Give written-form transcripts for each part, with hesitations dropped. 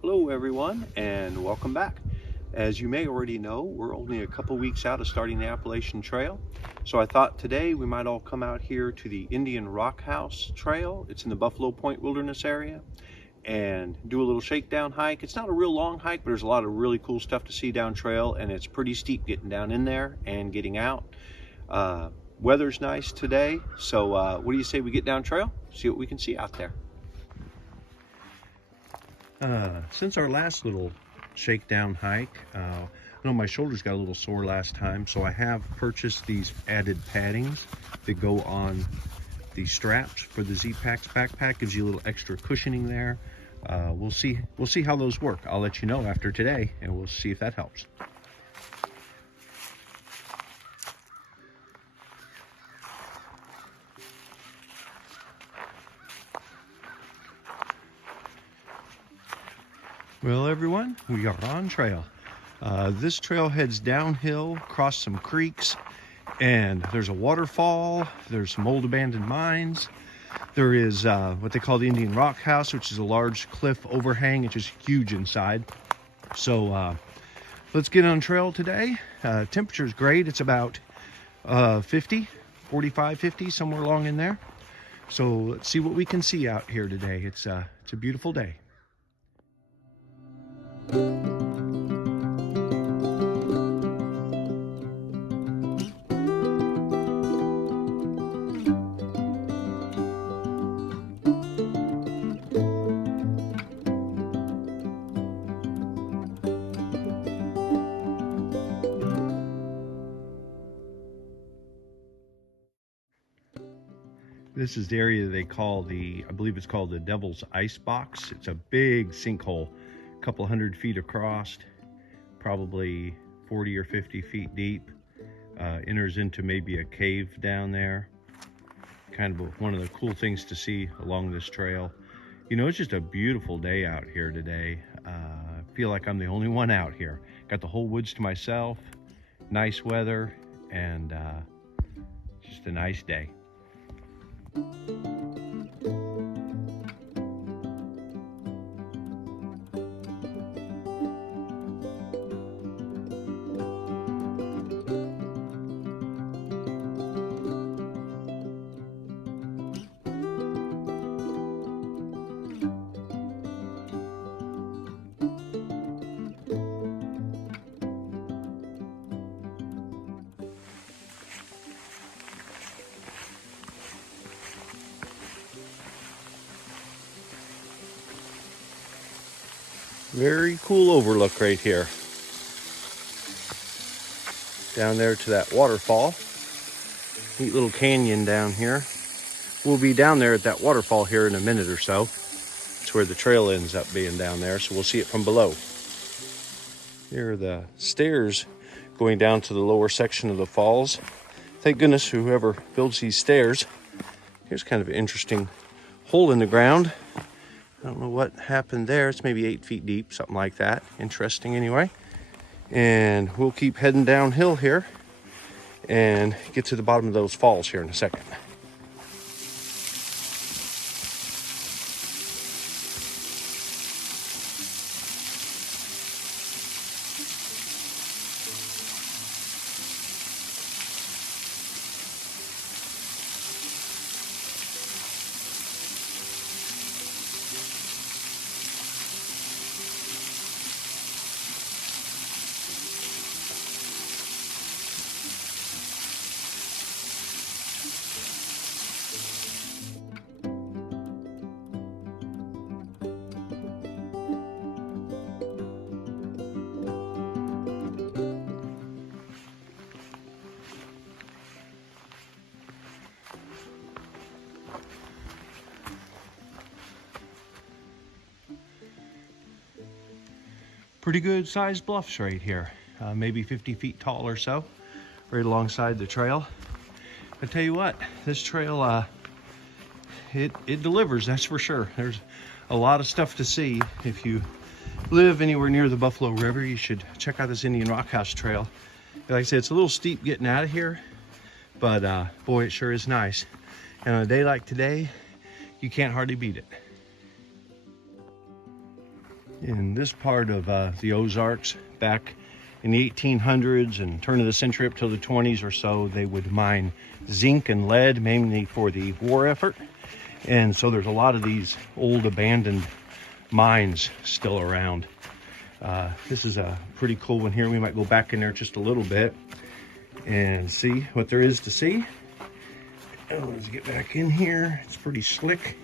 Hello everyone, and welcome back. As you may already know, we're only a couple weeks out of starting the Appalachian Trail. So I thought today we might all come out here to the Indian Rock House Trail. It's in the Buffalo Point Wilderness area, and do a little shakedown hike. It's not a real long hike, but there's a lot of really cool stuff to see down trail, and it's pretty steep getting down in there and getting out. Weather's nice today, so what do you say we get down trail? See what we can see out there. Since our last little shakedown hike, I know my shoulders got a little sore last time, so I have purchased these added paddings that go on the straps for the Z-Packs backpack. Gives you a little extra cushioning there. We'll see how those work. I'll let you know after today, and we'll see if that helps. Well everyone, we are on trail. This trail heads downhill, across some creeks, and there's a waterfall, there's some old abandoned mines. There is what they call the Indian Rock House, which is a large cliff overhang. It's just huge inside. So let's get on trail today. Temperature's great. It's about 45, 50, somewhere along in there. So let's see what we can see out here today. It's a beautiful day. This is the area they call I believe it's called the Devil's Ice Box. It's a big sinkhole, a couple hundred feet across, probably 40 or 50 feet deep. Enters into maybe a cave down there. Kind of one of the cool things to see along this trail. You know, it's just a beautiful day out here today. I feel like I'm the only one out here. Got the whole woods to myself, nice weather, and just a nice day. Very cool overlook right here. Down there to that waterfall. Neat little canyon down here. We'll be down there at that waterfall here in a minute or so. It's where the trail ends up being down there, so we'll see it from below. Here are the stairs going down to the lower section of the falls. Thank goodness whoever builds these stairs. Here's kind of an interesting hole in the ground. I don't know what happened there. It's maybe 8 feet deep, something like that. Interesting anyway. And we'll keep heading downhill here and get to the bottom of those falls here in a second. pretty good sized bluffs right here, maybe 50 feet tall or so, right alongside the trail. I tell you what, this trail, it delivers, that's for sure. There's a lot of stuff to see. If you live anywhere near the Buffalo River, you should check out this Indian Rock House trail. Like I said, it's a little steep getting out of here, but boy, it sure is nice. And on a day like today, you can't hardly beat it. In this part of the Ozarks, back in the 1800s and turn of the century up till the 20s or so, they would mine zinc and lead, mainly for the war effort. And so there's a lot of these old abandoned mines still around. This is a pretty cool one here. We might go back in there just a little bit and see what there is to see. Oh, let's get back in here. It's pretty slick.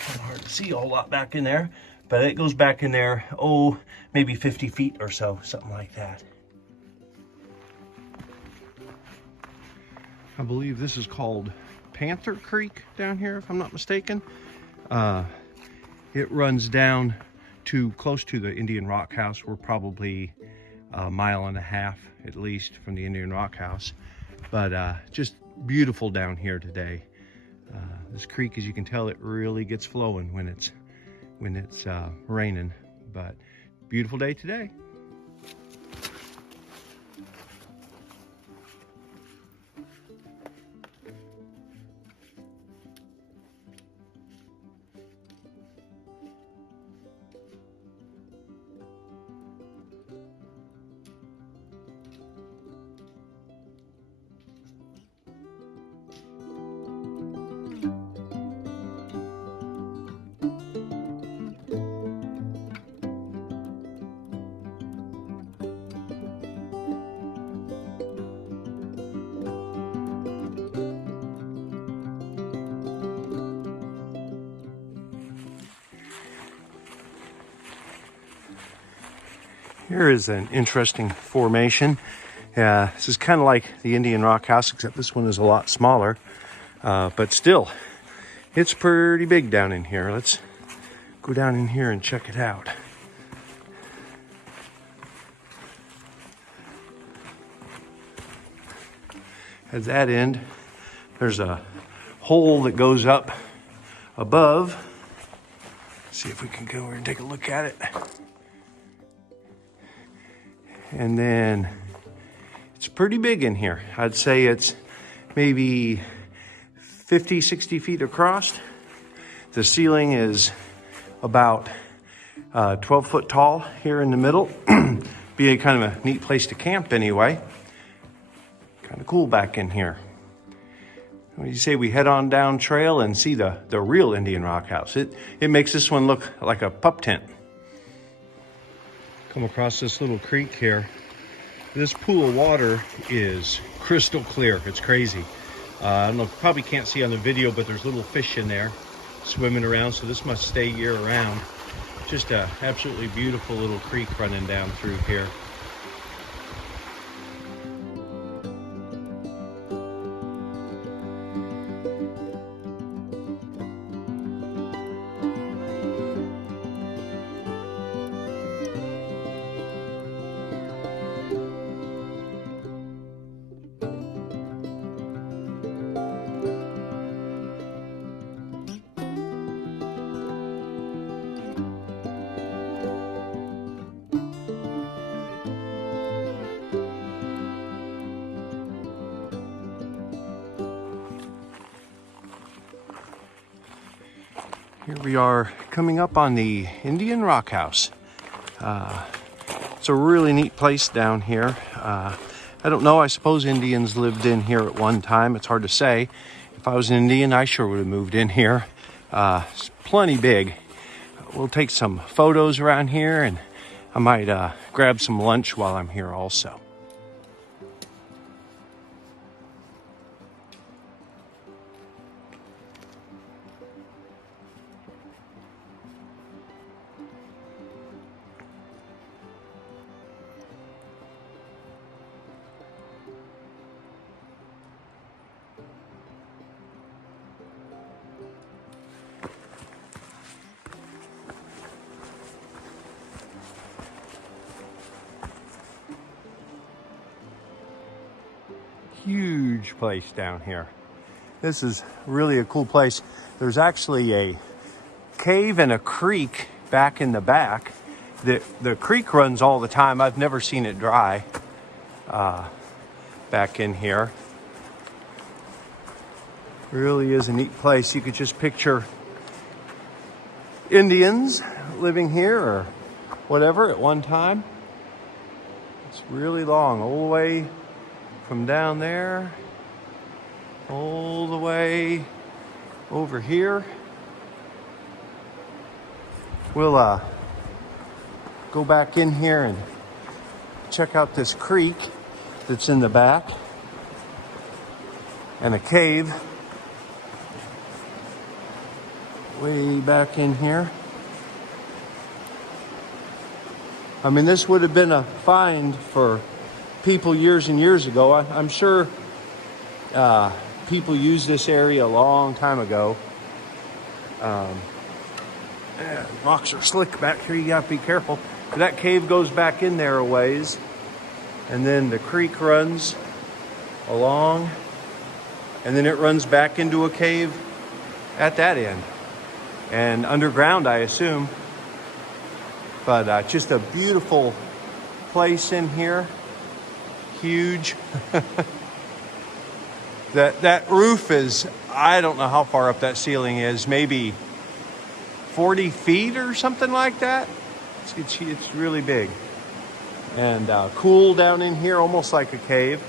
Kind of hard to see a whole lot back in there, but it goes back in there, oh, maybe 50 feet or so, something like that. I believe this is called Panther Creek down here, if I'm not mistaken. It runs down to close to the Indian Rock House. We're probably a mile and a half at least from the Indian Rock House, but just beautiful down here today. This creek, as you can tell, it really gets flowing when it's raining, but beautiful day today. Here is an interesting formation. This is kind of like the Indian Rock House, except this one is a lot smaller. But still, it's pretty big down in here. Let's go down in here and check it out. At that end, there's a hole that goes up above. Let's see if we can go over and take a look at it. And then it's pretty big in here. I'd say it's maybe 50, 60 feet across. The ceiling is about 12 foot tall here in the middle. Be a kind of a neat place to camp anyway. Kind of cool back in here. What do you say we head on down trail and see the real Indian Rock House? It makes this one look like a pup tent. Come across this little creek here. This pool of water is crystal clear. It's crazy. I don't know, probably can't see on the video, but there's little fish in there swimming around, so this must stay year round. Just a absolutely beautiful little creek running down through here. Here we are coming up on the Indian Rock House. It's a really neat place down here. I don't know, I suppose Indians lived in here at one time. It's hard to say. If I was an Indian, I sure would have moved in here. It's plenty big. We'll take some photos around here, and I might grab some lunch while I'm here also. huge place down here. This is really a cool place. There's actually a cave and a creek back in the back. The creek runs all the time. I've never seen it dry back in here. Really is a neat place. You could just picture Indians living here or whatever at one time. It's really long, all the way from down there, all the way over here. We'll go back in here and check out this creek that's in the back and a cave way back in here. I mean, this would have been a find for people years and years ago. I'm sure people used this area a long time ago. Rocks are slick back here. You got to be careful. That cave goes back in there a ways. And then the creek runs along. And then it runs back into a cave at that end. And underground, I assume. But just a beautiful place in here. Huge. That roof is, I don't know how far up that ceiling is. Maybe 40 feet or something like that. It's really big. And cool down in here, almost like a cave.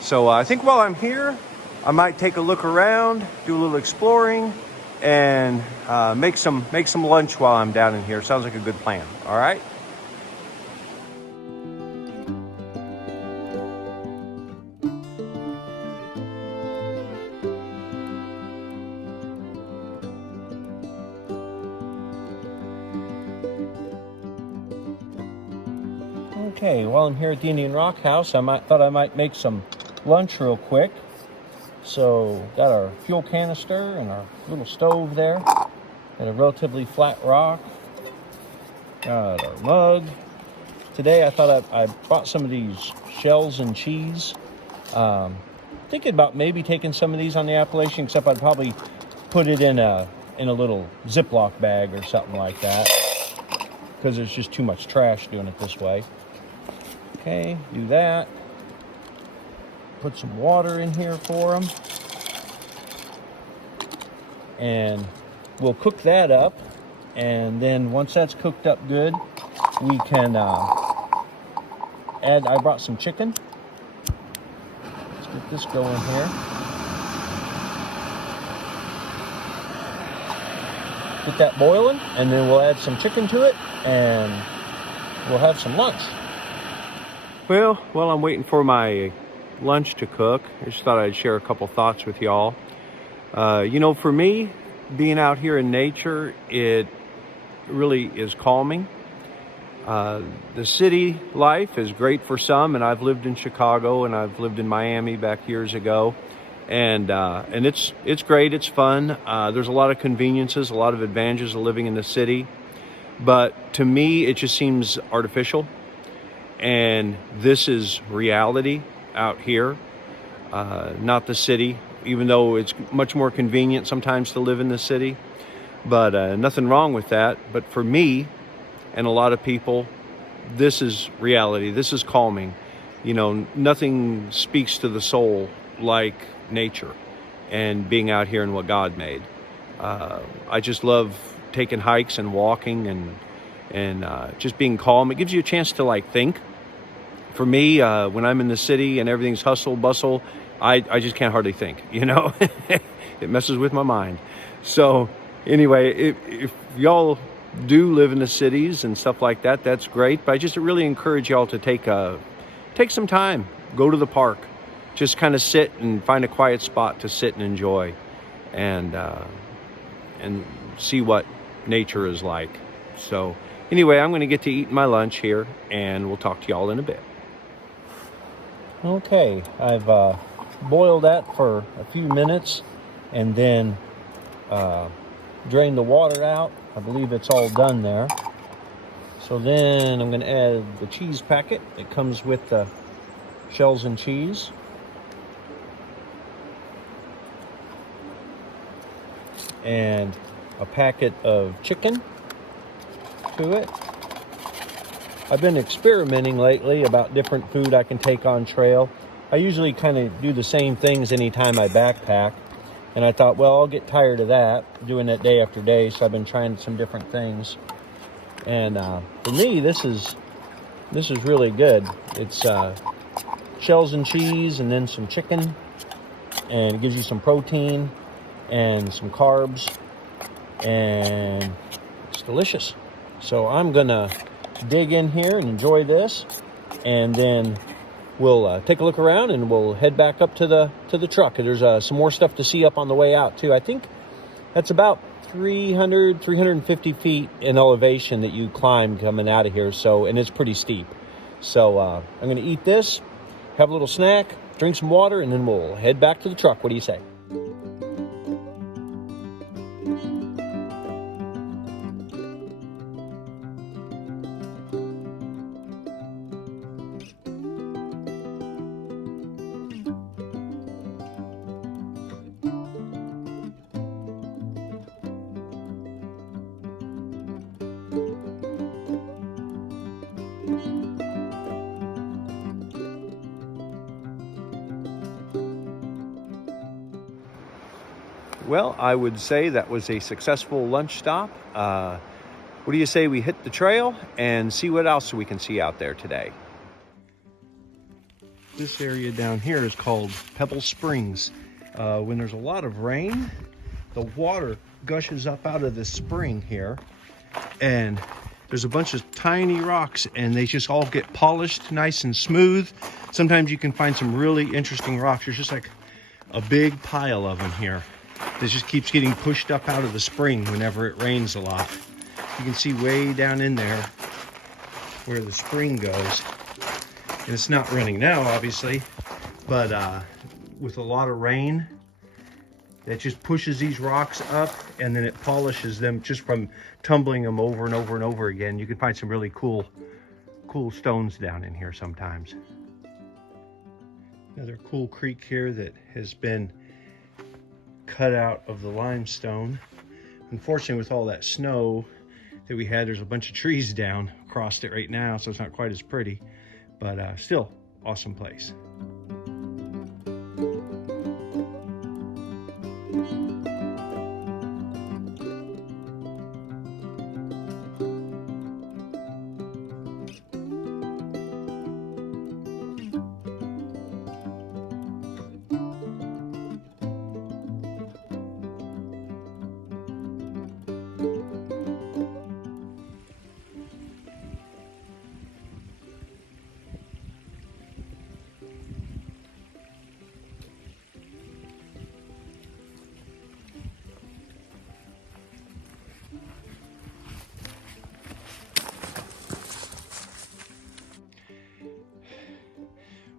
So I think while I'm here, I might take a look around, do a little exploring, and make some lunch while I'm down in here. Sounds like a good plan. All right. Okay, while I'm here at the Indian Rock House, thought I might make some lunch real quick. So, got our fuel canister and our little stove there, and a relatively flat rock. Got our mug. Today I thought I bought some of these shells and cheese. Thinking about maybe taking some of these on the Appalachian, except I'd probably put it in a little Ziploc bag or something like that, because there's just too much trash doing it this way. Okay, do that. Put some water in here for them. And we'll cook that up. And then once that's cooked up good, we can add, I brought some chicken. Let's get this going here. Get that boiling, and then we'll add some chicken to it, and we'll have some lunch. Well, while I'm waiting for my lunch to cook, I just thought I'd share a couple thoughts with y'all. For me, being out here in nature, it really is calming. The city life is great for some, and I've lived in Chicago and I've lived in Miami back years ago, and it's great. It's fun. There's a lot of conveniences, a lot of advantages of living in the city, but to me, it just seems artificial. And this is reality out here, not the city, even though it's much more convenient sometimes to live in the city. But nothing wrong with that. But for me and a lot of people, this is reality. This is calming. Nothing speaks to the soul like nature and being out here in what God made. I just love taking hikes and walking and just being calm. It gives you a chance to think. For me, when I'm in the city and everything's hustle, bustle, I just can't hardly think, It messes with my mind. So anyway, if y'all do live in the cities and stuff like that, that's great. But I just really encourage y'all to take some time, go to the park, just kind of sit and find a quiet spot to sit and enjoy and see what nature is like. So anyway, I'm going to get to eat my lunch here, and we'll talk to y'all in a bit. Okay, I've boiled that for a few minutes and then drained the water out. I believe it's all done there. So then I'm going to add the cheese packet. It comes with the shells and cheese. And a packet of chicken to it. I've been experimenting lately about different food I can take on trail. I usually kind of do the same things anytime I backpack. And I thought, well, I'll get tired of that, doing it day after day. So I've been trying some different things. And for me, this is really good. It's shells and cheese and then some chicken. And it gives you some protein and some carbs. And it's delicious. So I'm gonna dig in here and enjoy this, and then we'll take a look around and we'll head back up to the truck. There's some more stuff to see up on the way out too. I think that's about 350 feet in elevation that you climb coming out of here. So, and it's pretty steep. So I'm gonna eat this, have a little snack, drink some water, and then we'll head back to the truck. What do you say? Well, I would say that was a successful lunch stop. What do you say we hit the trail and see what else we can see out there today? This area down here is called Pebble Springs. When there's a lot of rain, the water gushes up out of this spring here, and there's a bunch of tiny rocks, and they just all get polished nice and smooth. Sometimes you can find some really interesting rocks. There's just like a big pile of them here. This just keeps getting pushed up out of the spring whenever it rains a lot. You can see way down in there where the spring goes. And it's not running now, obviously, but with a lot of rain, it just pushes these rocks up, and then it polishes them just from tumbling them over and over and over again. You can find some really cool stones down in here sometimes. Another cool creek here that has been cut out of the limestone. Unfortunately, with all that snow that we had, there's a bunch of trees down across it right now, so it's not quite as pretty, but still awesome place.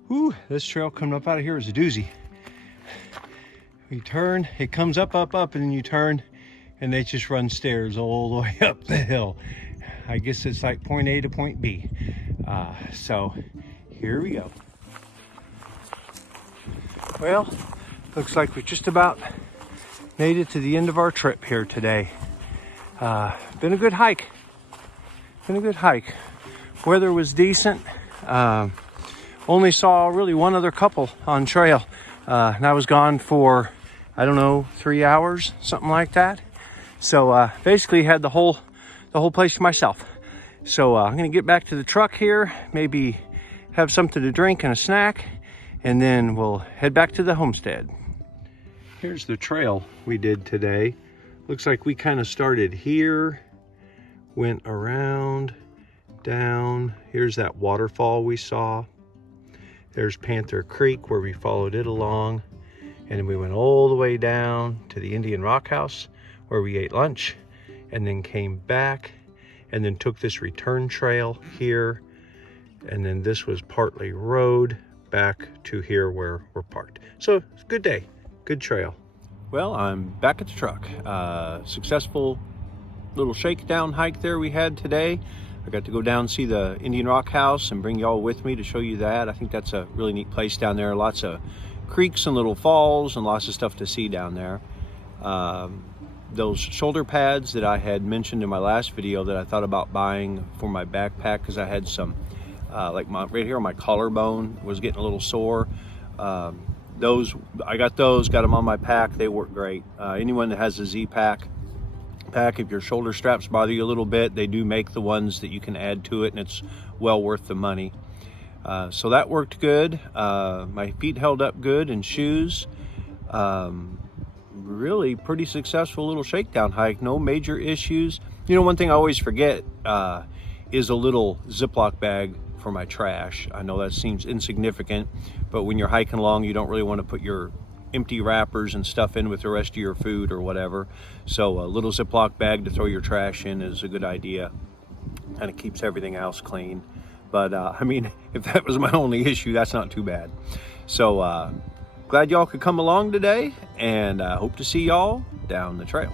Whew, this trail coming up out of here is a doozy. You turn, it comes up, and then you turn, and they just run stairs all the way up the hill. I guess it's like point A to point B. So here we go. Well, looks like we just about made it to the end of our trip here today. Been a good hike. Weather was decent. Only saw really one other couple on trail, and I was gone for, I don't know, 3 hours, something like that. So basically had the whole place to myself. So I'm gonna get back to the truck here, maybe have something to drink and a snack, and then we'll head back to the homestead. Here's the trail we did today. Looks like we kind of started here, went around, down. Here's that waterfall we saw. There's Panther Creek where we followed it along, and then we went all the way down to the Indian Rock House where we ate lunch, and then came back and then took this return trail here, and then this was partly road back to here where we're parked. So it's a good day, good trail. Well, I'm back at the truck. Successful little shakedown hike there we had today. I got to go down and see the Indian Rock House and bring y'all with me to show you that. I think that's a really neat place down there. Lots of creeks and little falls and lots of stuff to see down there. Those shoulder pads that I had mentioned in my last video that I thought about buying for my backpack, because I had some, like right here on my collarbone was getting a little sore. I got them on my pack. They work great. Anyone that has a Z pack, if your shoulder straps bother you a little bit, they do make the ones that you can add to it, and it's well worth the money. So that worked good. My feet held up good, and shoes. Really pretty successful little shakedown hike. No major issues. You know, one thing I always forget is a little Ziploc bag for my trash. I know that seems insignificant, but when you're hiking along, you don't really want to put your empty wrappers and stuff in with the rest of your food or whatever. So a little Ziploc bag to throw your trash in is a good idea. Kind of keeps everything else clean. But I mean, if that was my only issue, that's not too bad. So glad y'all could come along today, and hope to see y'all down the trail.